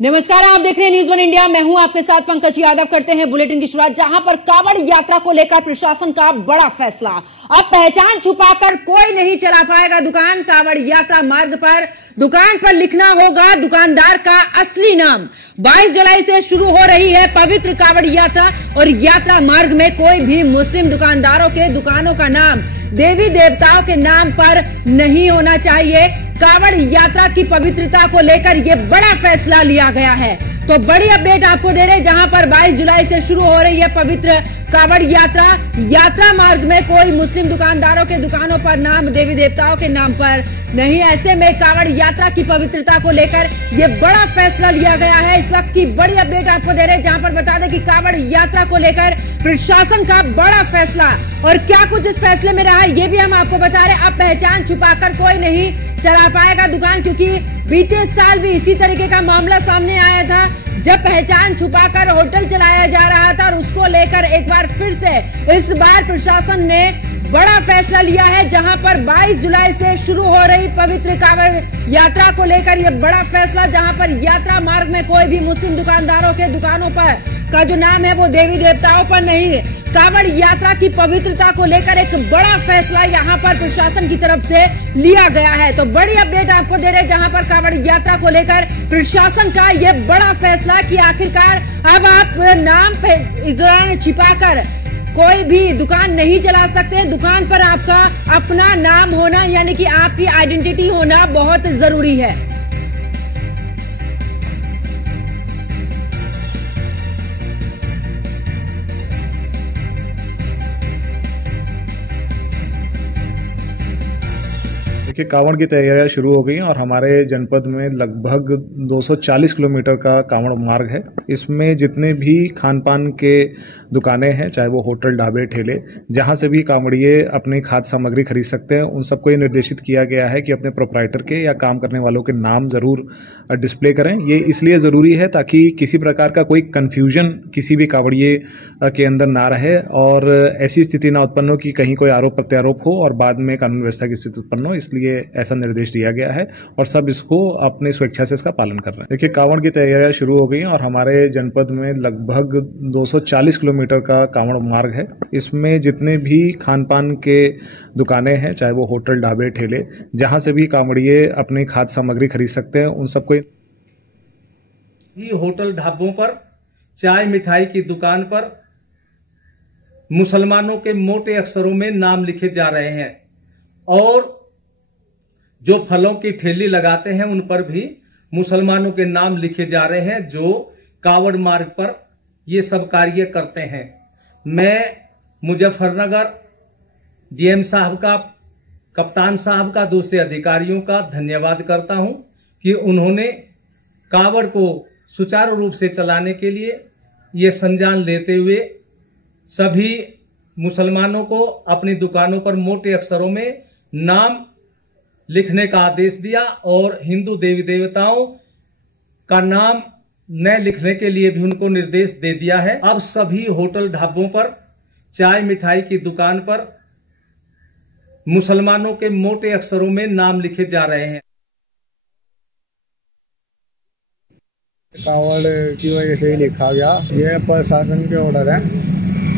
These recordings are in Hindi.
नमस्कार, आप देख रहे हैं न्यूज वन इंडिया। मैं हूं आपके साथ पंकज यादव। करते हैं बुलेटिन की शुरुआत, जहां पर कांवड़ यात्रा को लेकर प्रशासन का बड़ा फैसला। अब पहचान छुपाकर कोई नहीं चला पाएगा दुकान। कांवड़ यात्रा मार्ग पर दुकान पर लिखना होगा दुकानदार का असली नाम। 22 जुलाई से शुरू हो रही है पवित्र कांवड़ यात्रा और यात्रा मार्ग में कोई भी मुस्लिम दुकानदारों के दुकानों का नाम देवी देवताओं के नाम पर नहीं होना चाहिए। कांवड़ यात्रा की पवित्रता को लेकर ये बड़ा फैसला लिया गया है। तो बड़ी अपडेट आपको दे रहे हैं, जहां पर 22 जुलाई से शुरू हो रही है पवित्र कांवड़ यात्रा। यात्रा मार्ग में कोई मुस्लिम दुकानदारों के दुकानों पर नाम देवी देवताओं के नाम पर नहीं। ऐसे में कांवड़ यात्रा की पवित्रता को लेकर ये बड़ा फैसला लिया गया है। इस वक्त की बड़ी अपडेट आपको दे रहे हैं, जहां पर बता दें कि कांवड़ यात्रा को लेकर प्रशासन का बड़ा फैसला और क्या कुछ इस फैसले में रहा है, ये भी हम आपको बता रहे हैं। अब पहचान छुपाकर कोई नहीं चला पाएगा दुकान, क्योंकि बीते साल भी इसी तरीके का मामला सामने आया था, जब पहचान छुपाकर होटल चलाया जा रहा था। और उसको लेकर एक बार फिर से इस बार प्रशासन ने बड़ा फैसला लिया है, जहां पर 22 जुलाई से शुरू हो रही पवित्र कांवड़ यात्रा को लेकर यह बड़ा फैसला, जहां पर यात्रा मार्ग में कोई भी मुस्लिम दुकानदारों के दुकानों पर का जो नाम है वो देवी देवताओं पर नहीं। कांवड़ यात्रा की पवित्रता को लेकर एक बड़ा फैसला यहां पर प्रशासन की तरफ से लिया गया है। तो बड़ी अपडेट आपको दे रहे हैं, जहां पर कांवड़ यात्रा को लेकर प्रशासन का यह बड़ा फैसला कि आखिरकार अब आप नाम पे इस दौरान छिपाकर कोई भी दुकान नहीं चला सकते। दुकान पर आपका अपना नाम होना, यानी कि आपकी आइडेंटिटी होना बहुत जरूरी है। देखिए, कांवड़ की तैयारियां शुरू हो गई हैं और हमारे जनपद में लगभग 240 किलोमीटर का कांवड़ मार्ग है। इसमें जितने भी खान पान के दुकानें हैं, चाहे वो होटल, ढाबे, ठेले, जहां से भी कांवड़िए अपनी खाद्य सामग्री खरीद सकते हैं, उन सबको ये निर्देशित किया गया है कि अपने प्रोप्राइटर के या काम करने वालों के नाम जरूर डिस्प्ले करें। ये इसलिए ज़रूरी है ताकि किसी प्रकार का कोई कन्फ्यूजन किसी भी कांवड़िए के अंदर ना रहे और ऐसी स्थिति ना उत्पन्न हो कि कहीं कोई आरोप प्रत्यारोप हो और बाद में कानून व्यवस्था की स्थिति उत्पन्न हो। इसलिए ऐसा निर्देश दिया गया है और सब इसको अपने स्वेच्छा से इसका पालन कर रहे हैं। देखिए, कांवड़ की तैयारियां शुरू हो गई हैं और हमारे जनपद में लगभग 240 किलोमीटर का कांवड़ मार्ग है। इसमें जितने भी खान पान के दुकानें हैं, चाहे वो होटल, ढाबे, ठेले, जहां से भी कांवड़िए अपनी खाद्य सामग्री खरीद सकते हैं, उन सबको ही होटल, ढाबों पर, चाय मिठाई की दुकान पर मुसलमानों के मोटे अक्षरों में नाम लिखे जा रहे हैं और जो फलों की ठेली लगाते हैं उन पर भी मुसलमानों के नाम लिखे जा रहे हैं, जो कांवड़ मार्ग पर ये सब कार्य करते हैं। मैं मुजफ्फरनगर डीएम साहब का, कप्तान साहब का, दूसरे अधिकारियों का धन्यवाद करता हूं कि उन्होंने कांवड़ को सुचारू रूप से चलाने के लिए ये संज्ञान लेते हुए सभी मुसलमानों को अपनी दुकानों पर मोटे अक्षरों में नाम लिखने का आदेश दिया और हिंदू देवी देवताओं का नाम न लिखने के लिए भी उनको निर्देश दे दिया है। अब सभी होटल, ढाबों पर, चाय मिठाई की दुकान पर मुसलमानों के मोटे अक्षरों में नाम लिखे जा रहे हैं। कांवड़ की वजह से ही लिखा गया, यह प्रशासन के ऑर्डर है।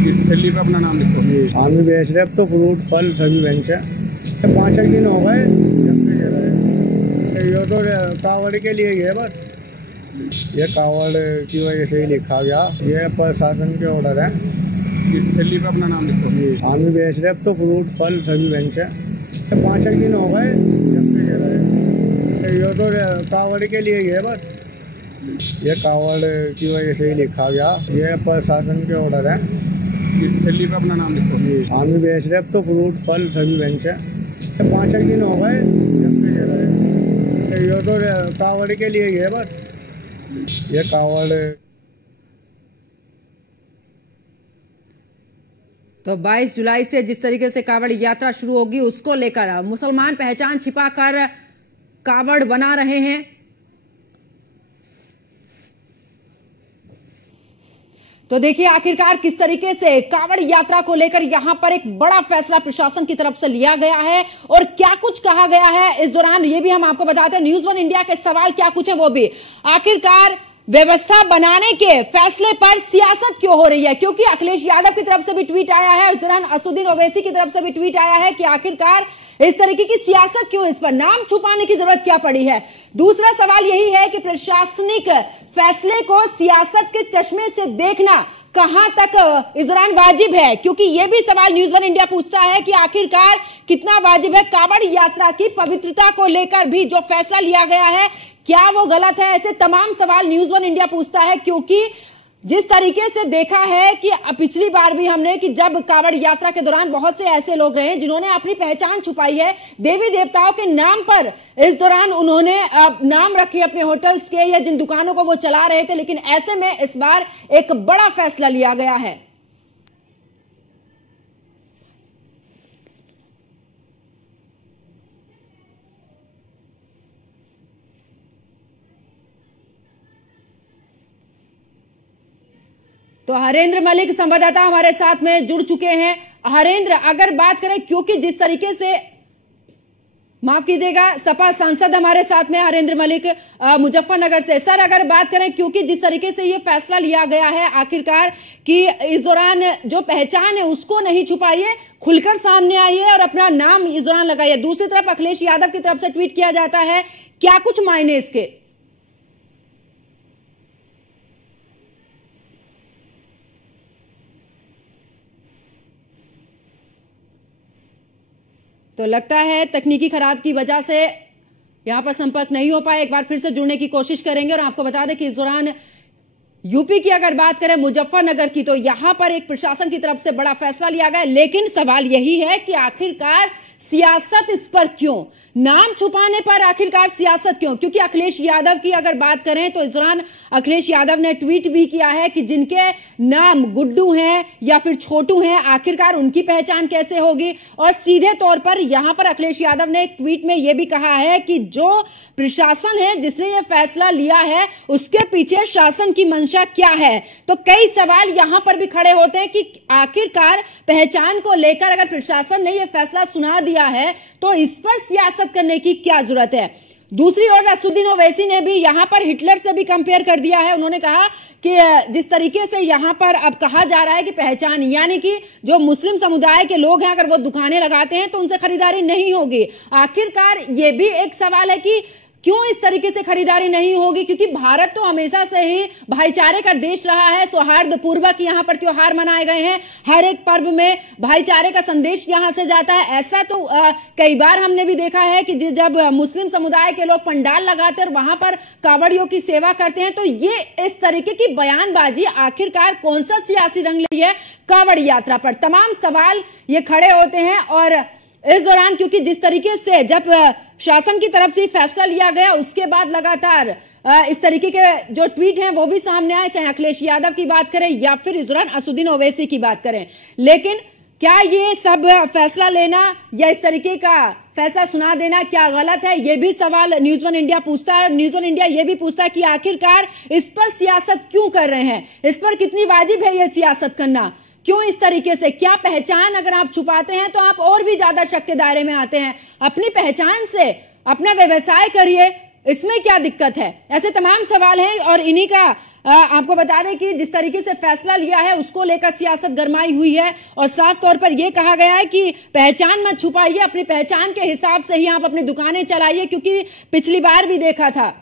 दिल्ली पे अपना नाम लिखो। आम बेच रहे, अब तो फ्रूट फल सभी बेंच है। 5 दिन हो गए ये तो कांवड़ के लिए गए बस। ये कांवड़ की वजह से ही लिखा गया, यह प्रशासन के ऑर्डर है। दिल्ली पे अपना नाम लिखो। आम बेच रहे, अब तो फ्रूट फल सभी बेंच है। 5 दिन हो गए ये तो कांवड़ के लिए गए बस। ये कांवड़ की वजह से ही लिखा गया, यह प्रशासन के ऑर्डर है। दिल्ली पे अपना नाम लिखो। आम बेच रहे, अब तो फ्रूट फल सभी बेंच है। 5 दिन हो गए ये तो कांवड़ के लिए गए बस। ये कांवड़ तो 22 जुलाई से जिस तरीके से कांवड़ यात्रा शुरू होगी, उसको लेकर मुसलमान पहचान छिपाकर कांवड़ बना रहे हैं। तो देखिए आखिरकार किस तरीके से कांवड़ यात्रा को लेकर यहां पर एक बड़ा फैसला प्रशासन की तरफ से लिया गया है और क्या कुछ कहा गया है इस दौरान ये भी हम आपको बताते हैं। न्यूज वन इंडिया के सवाल क्या कुछ है वो भी। आखिरकार व्यवस्था बनाने के फैसले पर सियासत क्यों हो रही है, क्योंकि अखिलेश यादव की तरफ से भी ट्वीट आया है और इस दौरान असदुद्दीन ओवैसी की तरफ से भी ट्वीट आया है कि आखिरकार इस तरीके की सियासत क्यों, इस पर नाम छुपाने की जरूरत क्या पड़ी है। दूसरा सवाल यही है कि प्रशासनिक फैसले को सियासत के चश्मे से देखना कहां तक इस दौरान वाजिब है, क्योंकि यह भी सवाल न्यूज वन इंडिया पूछता है कि आखिरकार कितना वाजिब है। कांवड़ यात्रा की पवित्रता को लेकर भी जो फैसला लिया गया है, क्या वो गलत है? ऐसे तमाम सवाल न्यूज वन इंडिया पूछता है, क्योंकि जिस तरीके से देखा है कि पिछली बार भी हमने कि जब कांवड़ यात्रा के दौरान बहुत से ऐसे लोग रहे जिन्होंने अपनी पहचान छुपाई है, देवी देवताओं के नाम पर इस दौरान उन्होंने नाम रखे अपने होटल्स के या जिन दुकानों को वो चला रहे थे, लेकिन ऐसे में इस बार एक बड़ा फैसला लिया गया है। तो हरेंद्र मलिक संवाददाता हमारे साथ में जुड़ चुके हैं। हरेंद्र, अगर बात करें, क्योंकि जिस तरीके से, माफ कीजिएगा, सपा सांसद हमारे साथ में हरेंद्र मलिक मुजफ्फरनगर से। सर, अगर बात करें, क्योंकि जिस तरीके से ये फैसला लिया गया है आखिरकार कि इस दौरान जो पहचान है उसको नहीं छुपाइए, खुलकर सामने आइए और अपना नाम इस दौरान लगाइए। दूसरी तरफ अखिलेश यादव की तरफ से ट्वीट किया जाता है, क्या कुछ मायने इसके? तो लगता है तकनीकी खराब की वजह से यहां पर संपर्क नहीं हो पाया। एक बार फिर से जुड़ने की कोशिश करेंगे और आपको बता दें कि इस दौरान यूपी की अगर बात करें, मुजफ्फरनगर की, तो यहां पर एक प्रशासन की तरफ से बड़ा फैसला लिया गया। लेकिन सवाल यही है कि आखिरकार सियासत इस पर क्यों, नाम छुपाने पर आखिरकार सियासत क्यों? क्योंकि अखिलेश यादव की अगर बात करें तो इस दौरान अखिलेश यादव ने ट्वीट भी किया है कि जिनके नाम गुड्डू हैं या फिर छोटू हैं, आखिरकार उनकी पहचान कैसे होगी। और सीधे तौर पर यहां पर अखिलेश यादव ने एक ट्वीट में यह भी कहा है कि जो प्रशासन है जिसने यह फैसला लिया है उसके पीछे शासन की मंशा क्या है। तो कई सवाल यहां पर भी खड़े होते हैं कि आखिरकार पहचान को लेकर अगर प्रशासन ने यह फैसला सुना दिया है तो इस पर सियासत करने की क्या जरूरत है। दूसरी ओर असदुद्दीन ओवैसी ने भी यहां पर हिटलर से भी कंपेयर कर दिया है। उन्होंने कहा कि जिस तरीके से यहां पर अब कहा जा रहा है कि पहचान, यानी कि जो मुस्लिम समुदाय के लोग हैं अगर वो दुकानें लगाते हैं तो उनसे खरीदारी नहीं होगी। आखिरकार ये भी एक सवाल है कि क्यों इस तरीके से खरीदारी नहीं होगी, क्योंकि भारत तो हमेशा से ही भाईचारे का देश रहा है। सौहार्द पूर्वक यहां पर त्योहार मनाए गए हैं, हर एक पर्व में भाईचारे का संदेश यहां से जाता है। ऐसा तो कई बार हमने भी देखा है कि जब मुस्लिम समुदाय के लोग पंडाल लगाते हैं और वहां पर कांवड़ियों की सेवा करते हैं, तो ये इस तरीके की बयानबाजी आखिरकार कौन सा सियासी रंग ली है कांवड़ यात्रा पर? तमाम सवाल ये खड़े होते हैं। और इस दौरान क्योंकि जिस तरीके से जब शासन की तरफ से फैसला लिया गया उसके बाद लगातार इस तरीके के जो ट्वीट हैं वो भी सामने आए, चाहे अखिलेश यादव की बात करें या फिर इस दौरान असदुद्दीन ओवैसी की बात करें। लेकिन क्या ये सब फैसला लेना या इस तरीके का फैसला सुना देना क्या गलत है, ये भी सवाल न्यूज वन इंडिया पूछता है। न्यूज वन इंडिया ये भी पूछता है कि आखिरकार इस पर सियासत क्यों कर रहे हैं, इस पर कितनी वाजिब है ये सियासत करना, क्यों इस तरीके से? क्या पहचान अगर आप छुपाते हैं तो आप और भी ज्यादा शक के दायरे में आते हैं। अपनी पहचान से अपना व्यवसाय करिए, इसमें क्या दिक्कत है? ऐसे तमाम सवाल हैं और इन्हीं का आपको बता दें कि जिस तरीके से फैसला लिया है उसको लेकर सियासत गरमाई हुई है और साफ तौर पर यह कहा गया है कि पहचान मत छुपाइए, अपनी पहचान के हिसाब से ही आप अपनी दुकानें चलाइए, क्योंकि पिछली बार भी देखा था।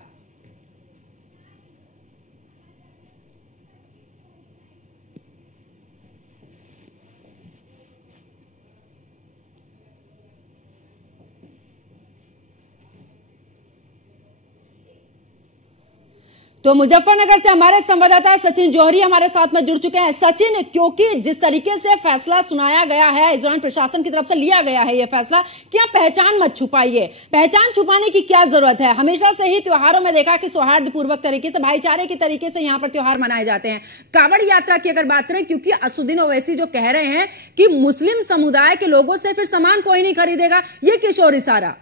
तो मुजफ्फरनगर से हमारे संवाददाता सचिन जौहरी हमारे साथ में जुड़ चुके हैं। सचिन, क्योंकि जिस तरीके से फैसला सुनाया गया है, इस दौरान प्रशासन की तरफ से लिया गया है यह फैसला कि आप पहचान मत छुपाइए, पहचान छुपाने की क्या जरूरत है? हमेशा से ही त्योहारों में देखा कि सौहार्दपूर्वक तरीके से, भाईचारे के तरीके से यहाँ पर त्योहार मनाए जाते हैं। कांवड़ यात्रा की अगर बात करें, क्योंकि असदुद्दीन ओवैसी जो कह रहे हैं कि मुस्लिम समुदाय के लोगों से फिर सामान कोई नहीं खरीदेगा, ये किशोर इशारा।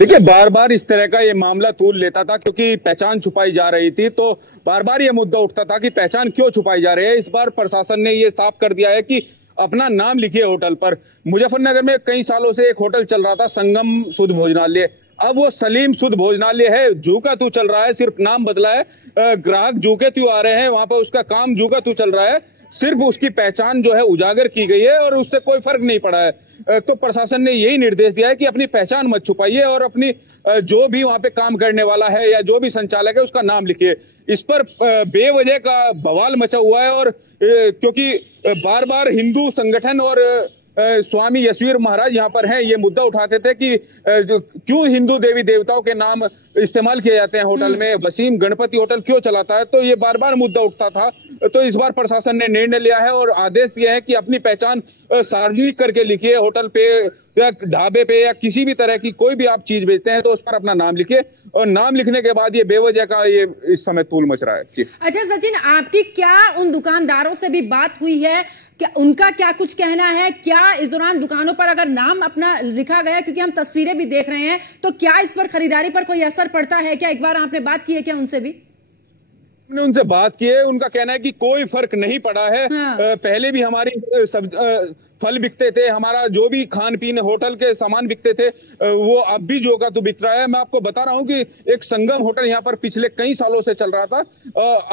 देखिए, बार बार इस तरह का ये मामला तूल लेता था क्योंकि पहचान छुपाई जा रही थी, तो बार बार ये मुद्दा उठता था कि पहचान क्यों छुपाई जा रही है। इस बार प्रशासन ने ये साफ कर दिया है कि अपना नाम लिखिए होटल पर। मुजफ्फरनगर में कई सालों से एक होटल चल रहा था, संगम शुद्ध भोजनालय। अब वो सलीम शुद्ध भोजनालय है, जू का तू चल रहा है, सिर्फ नाम बदला है। ग्राहक जू के त्यू आ रहे हैं, वहां पर उसका काम जू का तू चल रहा है, सिर्फ उसकी पहचान जो है उजागर की गई है और उससे कोई फर्क नहीं पड़ा है। तो प्रशासन ने यही निर्देश दिया है कि अपनी पहचान मत छुपाइए और अपनी जो भी वहां पे काम करने वाला है या जो भी संचालक है उसका नाम लिखिए। इस पर बेवजह का बवाल मचा हुआ है और क्योंकि बार बार हिंदू संगठन और स्वामी यशवीर महाराज यहाँ पर हैं, ये मुद्दा उठाते थे कि क्यों हिंदू देवी देवताओं के नाम इस्तेमाल किए जाते हैं होटल में, वसीम गणपति होटल क्यों चलाता है, तो ये बार बार मुद्दा उठता था। तो इस बार प्रशासन ने निर्णय लिया है और आदेश दिए हैं कि अपनी पहचान सार्वजनिक करके लिखिए। होटल पे या ढाबे पे या किसी भी तरह की कोई भी आप चीज बेचते हैं तो उस पर अपना नाम लिखिए और नाम लिखने के बाद ये बेवजह का ये इस समय तूल मच रहा है। जी अच्छा सचिन, आपकी क्या उन दुकानदारों से भी बात हुई है? क्या उनका क्या कुछ कहना है? क्या इस दौरान दुकानों पर अगर नाम अपना लिखा गया, क्योंकि हम तस्वीरें भी देख रहे हैं, तो क्या इस पर खरीदारी पर कोई असर पड़ता है क्या? एक बार आपने बात की है क्या उनसे भी? हमने उनसे बात की है, उनका कहना है कि कोई फर्क नहीं पड़ा है। हाँ। पहले भी हमारी फल बिकते थे, हमारा जो भी खान पीन होटल के सामान बिकते थे, वो अब भी जो का तो बिक रहा है। मैं आपको बता रहा हूँ कि एक संगम होटल यहाँ पर पिछले कई सालों से चल रहा था,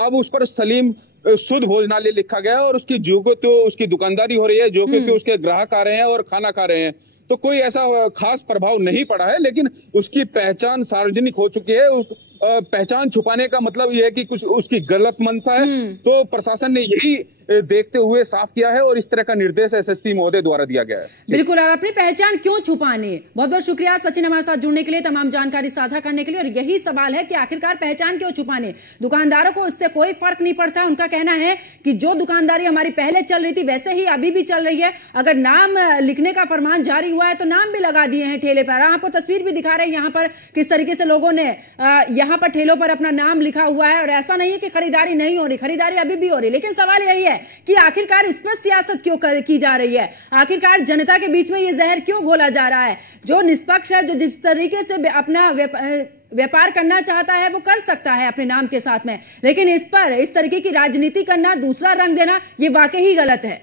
अब उस पर सलीम शुद्ध भोजनालय लिखा गया और उसकी जो को तो उसकी दुकानदारी हो रही है, जो कि उसके ग्राहक आ रहे हैं और खाना खा रहे हैं। तो कोई ऐसा खास प्रभाव नहीं पड़ा है, लेकिन उसकी पहचान सार्वजनिक हो चुकी है। पहचान छुपाने का मतलब यह है कि कुछ उसकी गलत मंशा है, तो प्रशासन ने यही देखते हुए साफ किया है और इस तरह का निर्देश एसएसपी महोदय द्वारा दिया गया है। बिल्कुल, और अपनी पहचान क्यों छुपाने? बहुत बहुत शुक्रिया सचिन हमारे साथ जुड़ने के लिए, तमाम जानकारी साझा करने के लिए। और यही सवाल है कि आखिरकार पहचान क्यों छुपाने? दुकानदारों को इससे कोई फर्क नहीं पड़ता। उनका कहना है कि जो दुकानदारी हमारी पहले चल रही थी वैसे ही अभी भी चल रही है। अगर नाम लिखने का फरमान जारी हुआ है तो नाम भी लगा दिए हैं ठेले पर। आपको तस्वीर भी दिखा रहे हैं यहाँ पर किस तरीके से लोगों ने यहाँ पर ठेलों पर अपना नाम लिखा हुआ है। और ऐसा नहीं है कि खरीदारी नहीं हो रही, खरीदारी अभी भी हो रही। लेकिन सवाल यही है कि आखिरकार इस पर सियासत क्यों की जा रही है? आखिरकार जनता के बीच में ये जहर क्यों घोला जा रहा है? जो निष्पक्ष है, जो जिस तरीके से अपना व्यापार करना चाहता है वो कर सकता है अपने नाम के साथ में, लेकिन इस पर इस तरीके की राजनीति करना, दूसरा रंग देना, ये वाकई ही गलत है।